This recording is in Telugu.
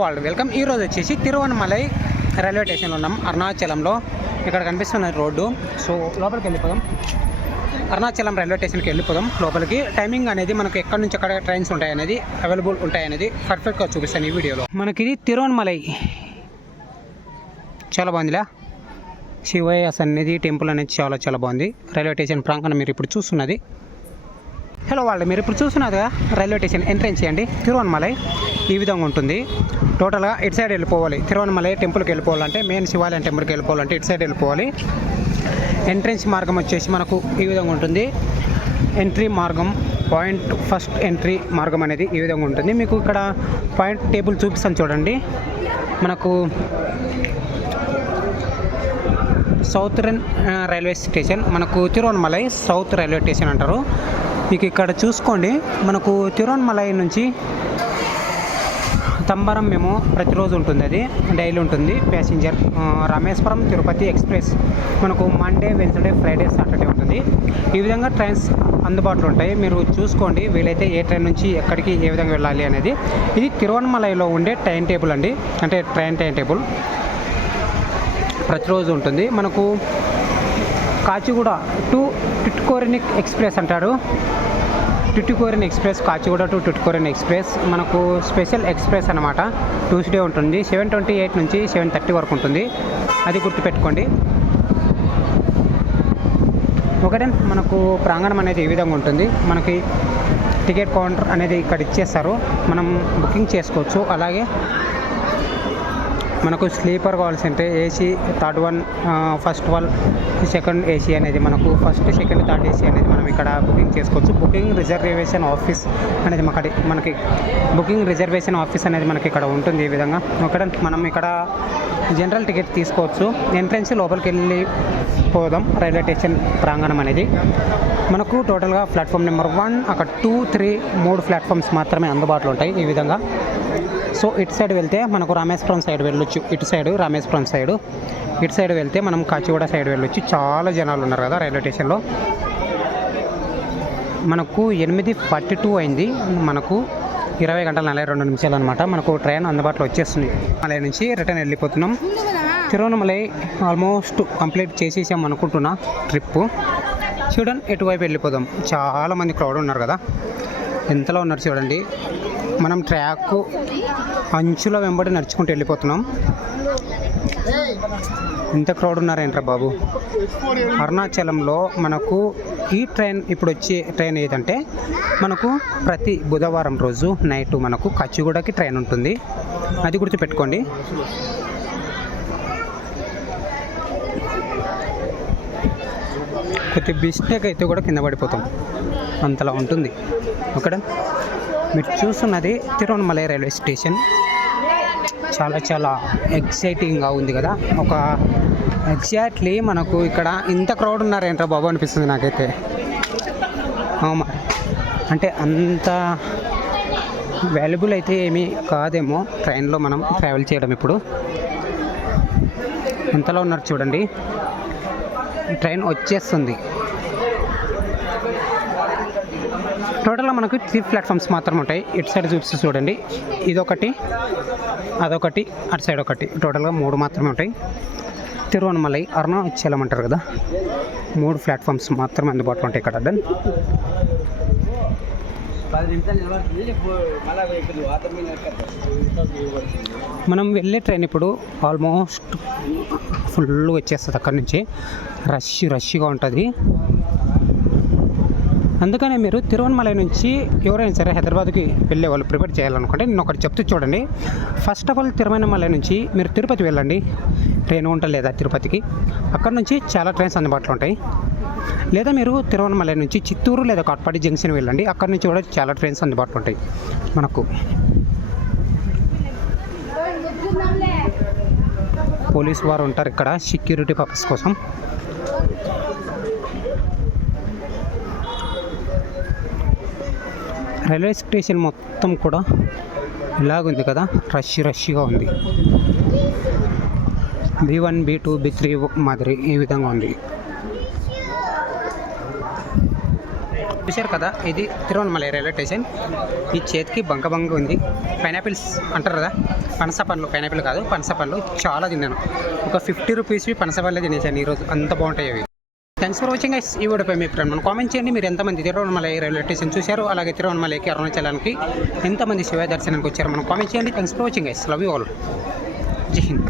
వాళ్ళు వెల్కమ్. ఈరోజు వచ్చేసి తిరువన్నమలై రైల్వే స్టేషన్లో ఉన్నాం, అరుణాచలంలో. ఇక్కడ కనిపిస్తున్న రోడ్డు. సో లోపలికి వెళ్ళిపోదాం, అరుణాచలం రైల్వే స్టేషన్కి వెళ్ళిపోదాం లోపలికి. టైమింగ్ అనేది మనకు ఎక్కడి నుంచి ఎక్కడ ట్రైన్స్ ఉంటాయి అనేది, అవైలబుల్ ఉంటాయి అనేది పర్ఫెక్ట్గా చూపిస్తాను ఈ వీడియోలో. మనకి ఇది తిరువన్నమలై, చాలా బాగుందిలా. శివయ్య సన్నిధి టెంపుల్ అనేది చాలా బాగుంది. రైల్వే స్టేషన్ ప్రాంగణం మీరు ఇప్పుడు చూస్తున్నది. హలో వాళ్ళు, మీరు ఇప్పుడు చూస్తున్నదిగా రైల్వే స్టేషన్ ఎంట్రెన్స్ చేయండి. తిరువన్నమలై ఈ విధంగా ఉంటుంది. టోటల్గా ఇటు సైడ్ వెళ్ళిపోవాలి. తిరువన్నమలై టెంపుల్కి వెళ్ళిపోవాలంటే, మెయిన్ శివాలయం టెంపుల్కి వెళ్ళిపోవాలంటే ఇటు సైడ్ వెళ్ళిపోవాలి. ఎంట్రెన్స్ మార్గం వచ్చేసి మనకు ఈ విధంగా ఉంటుంది. ఎంట్రీ మార్గం, పాయింట్ ఫస్ట్ ఎంట్రీ మార్గం అనేది ఈ విధంగా ఉంటుంది. మీకు ఇక్కడ పాయింట్ టేబుల్ చూపిస్తాను చూడండి. మనకు సౌతర్న్ రైల్వే స్టేషన్, మనకు తిరువన్నమలై సౌత్ రైల్వే స్టేషన్ అంటారు. మీకు ఇక్కడ చూసుకోండి, మనకు తిరువన్నమలై నుంచి తంబరం మేము ప్రతిరోజు ఉంటుంది, అది డైలీ ఉంటుంది. ప్యాసింజర్ రామేశ్వరం తిరుపతి ఎక్స్ప్రెస్ మనకు మండే, వెన్స్డే, ఫ్రైడే, సాటర్డే ఉంటుంది. ఈ విధంగా ట్రైన్స్ అందుబాటులో ఉంటాయి. మీరు చూసుకోండి, వీలైతే ఏ ట్రైన్ నుంచి ఎక్కడికి ఏ విధంగా వెళ్ళాలి అనేది. ఇది తిరువన్నమలైలో ఉండే టైం టేబుల్ అండి, అంటే ట్రైన్ టైం టేబుల్ ప్రతిరోజు ఉంటుంది. మనకు కాచిగూడ టు టిట్కోరిన్ ఎక్స్ప్రెస్ అంటారు. టిట్కోరిన్ ఎక్స్ప్రెస్, కాచిగూడ టు టిట్కోరిన్ ఎక్స్ప్రెస్ మనకు స్పెషల్ ఎక్స్ప్రెస్ అనమాట. ట్యూస్డే ఉంటుంది, 7:28 నుంచి 7:30 వరకు ఉంటుంది. అది గుర్తుపెట్టుకోండి. ఒకటే మనకు ప్రాంగణం అనేది ఈ విధంగా ఉంటుంది. మనకి టికెట్ కౌంటర్ అనేది ఇక్కడ ఇచ్చేస్తారు, మనం బుకింగ్ చేసుకోవచ్చు. అలాగే మనకు స్లీపర్ కావాల్సి ఉంటే AC, third one, first one, second AC అనేది మనకు ఫస్ట్, సెకండ్, థర్డ్ ఏసీ అనేది మనం ఇక్కడ బుకింగ్ చేసుకోవచ్చు. బుకింగ్ రిజర్వేషన్ ఆఫీస్ అనేది మనకి బుకింగ్ రిజర్వేషన్ ఆఫీస్ అనేది మనకి ఇక్కడ ఉంటుంది. ఈ విధంగా మనం ఇక్కడ జనరల్ టికెట్ తీసుకోవచ్చు. ఎంట్రెన్స్ లోపలికి వెళ్ళి పోదాం. రైల్వే స్టేషన్ ప్రాంగణం అనేది మనకు టోటల్గా ప్లాట్ఫామ్ నెంబర్ 1, అక్కడ 2, 3 3 ప్లాట్ఫామ్స్ మాత్రమే అందుబాటులో ఉంటాయి ఈ విధంగా. సో ఇటు సైడ్ వెళ్తే మనకు రామేశ్వరం సైడ్ వెళ్ళొచ్చు. ఇటు సైడ్ రామేశ్వరం సైడు, ఇటు సైడ్ వెళ్తే మనం కాచిగూడ సైడ్ వెళ్ళొచ్చు. చాలా జనాలు ఉన్నారు కదా రైల్వే స్టేషన్లో. మనకు 8:42 అయింది. మనకు 20 గంటల 42 నిమిషాలు అనమాట. మనకు ట్రైన్ అందుబాటులో వచ్చేస్తుంది. మలై నుంచి రిటర్న్ వెళ్ళిపోతున్నాం. తిరువన్నమలై ఆల్మోస్ట్ కంప్లీట్ చేసేసాం అనుకుంటున్నా ట్రిప్పు. చూడండి, ఎటువైపు వెళ్ళిపోదాం. చాలామంది క్రౌడ్ ఉన్నారు కదా, ఎంతలో ఉన్నారు చూడండి. మనం ట్రాక్ అంచుల వెంబడి నడుచుకుంటూ వెళ్ళిపోతున్నాం. ఎంత క్రౌడ్ ఉన్నారేంట్రా బాబు. అరుణాచలంలో మనకు ఈ ట్రైన్ ఇప్పుడు వచ్చే ట్రైన్ ఏదంటే, మనకు ప్రతి బుధవారం రోజు నైట్ మనకు కాచిగూడకి ట్రైన్ ఉంటుంది. అది గుర్తుపెట్టుకోండి. కొద్ది మిస్టేక్ అయితే కూడా కింద పడిపోతాం, అంతలా ఉంటుంది. అక్కడ మీరు చూస్తున్నది తిరువన్నమలై రైల్వే స్టేషన్. చాలా ఎక్సైటింగ్గా ఉంది కదా. ఒక ఎగ్జాక్ట్లీ మనకు ఇక్కడ ఇంత క్రౌడ్ ఉన్నారేంట్రా బాబు అనిపిస్తుంది నాకైతే. అంటే అంత వాల్యుబుల్ అయితే ఏమీ కాదేమో ట్రైన్లో మనం ట్రావెల్ చేయడం. ఇప్పుడు ఎంతలో ఉన్నారు చూడండి. ట్రైన్ వచ్చేస్తుంది. టోటల్గా మనకు 3 ప్లాట్ఫామ్స్ మాత్రం ఉంటాయి. ఇటు సైడ్ చూపిస్తూ చూడండి, ఇదొకటి, అదొకటి, అటు సైడ్ ఒకటి. టోటల్గా 3 మాత్రమే ఉంటాయి. తిరువన్నమలై అరుణాచలం అంటారు కదా, 3 ప్లాట్ఫామ్స్ మాత్రమే అందుబాటులో ఉంటాయి ఇక్కడ. డన్. మనం వెళ్ళే ట్రైన్ ఇప్పుడు ఆల్మోస్ట్ ఫుల్ వచ్చేస్తుంది. అక్కడి నుంచి రష్గా ఉంటుంది. అందుకనే మీరు తిరువన్నమలై నుంచి ఎవరైనా సరే హైదరాబాద్కి వెళ్ళే వాళ్ళు ప్రిపేర్ చేయాలనుకుంటే నేను ఒకటి చెప్తూ చూడండి. ఫస్ట్ ఆఫ్ ఆల్ తిరువన్నమలై నుంచి మీరు తిరుపతి వెళ్ళండి, రేణుగుంట లేదా తిరుపతికి. అక్కడ నుంచి చాలా ట్రైన్స్ అందుబాటులో ఉంటాయి. లేదా మీరు తిరువన్నమలై నుంచి చిత్తూరు లేదా కాట్పాడి జంక్షన్ వెళ్ళండి, అక్కడ నుంచి కూడా చాలా ట్రైన్స్ అందుబాటులో ఉంటాయి. మనకు పోలీస్ వారు ఉంటారు ఇక్కడ సెక్యూరిటీ పర్పస్ కోసం. రైల్వే స్టేషన్ మొత్తం కూడా ఇలాగుంది కదా, రష్గా ఉంది. B1, B2, B3 మాదిరి ఈ విధంగా ఉంది. చూశారు కదా, ఇది తిరువన్నమలై రైల్వే స్టేషన్. ఈ చేతికి బంక ఉంది. పైనాపిల్స్ అంటారు కదా, పనస పండ్లు, పైనాపిల్ కాదు పనస పండ్లు చాలా తిన్నాను. ఒక 50 రూపీస్వి పనస పండ్లే తినేసాను ఈరోజు, అంత బాగుంటాయి అవి. Thanks for watching guys. ఈ వీడియోపై మీ ఫ్రెండ్ మనం కామెంట్ చేయండి. మీరు ఎంతమంది తిరువన్నమలై రైల్వే స్టేషన్ చూశారు, అలాగే తిరువన్నమలైకి అరుణాచలానికి ఎంతమంది శివ దర్శనానికి వచ్చారు మనం కామెంట్ చేయండి. Thanks for watching guys. Love you all. జై హింద్.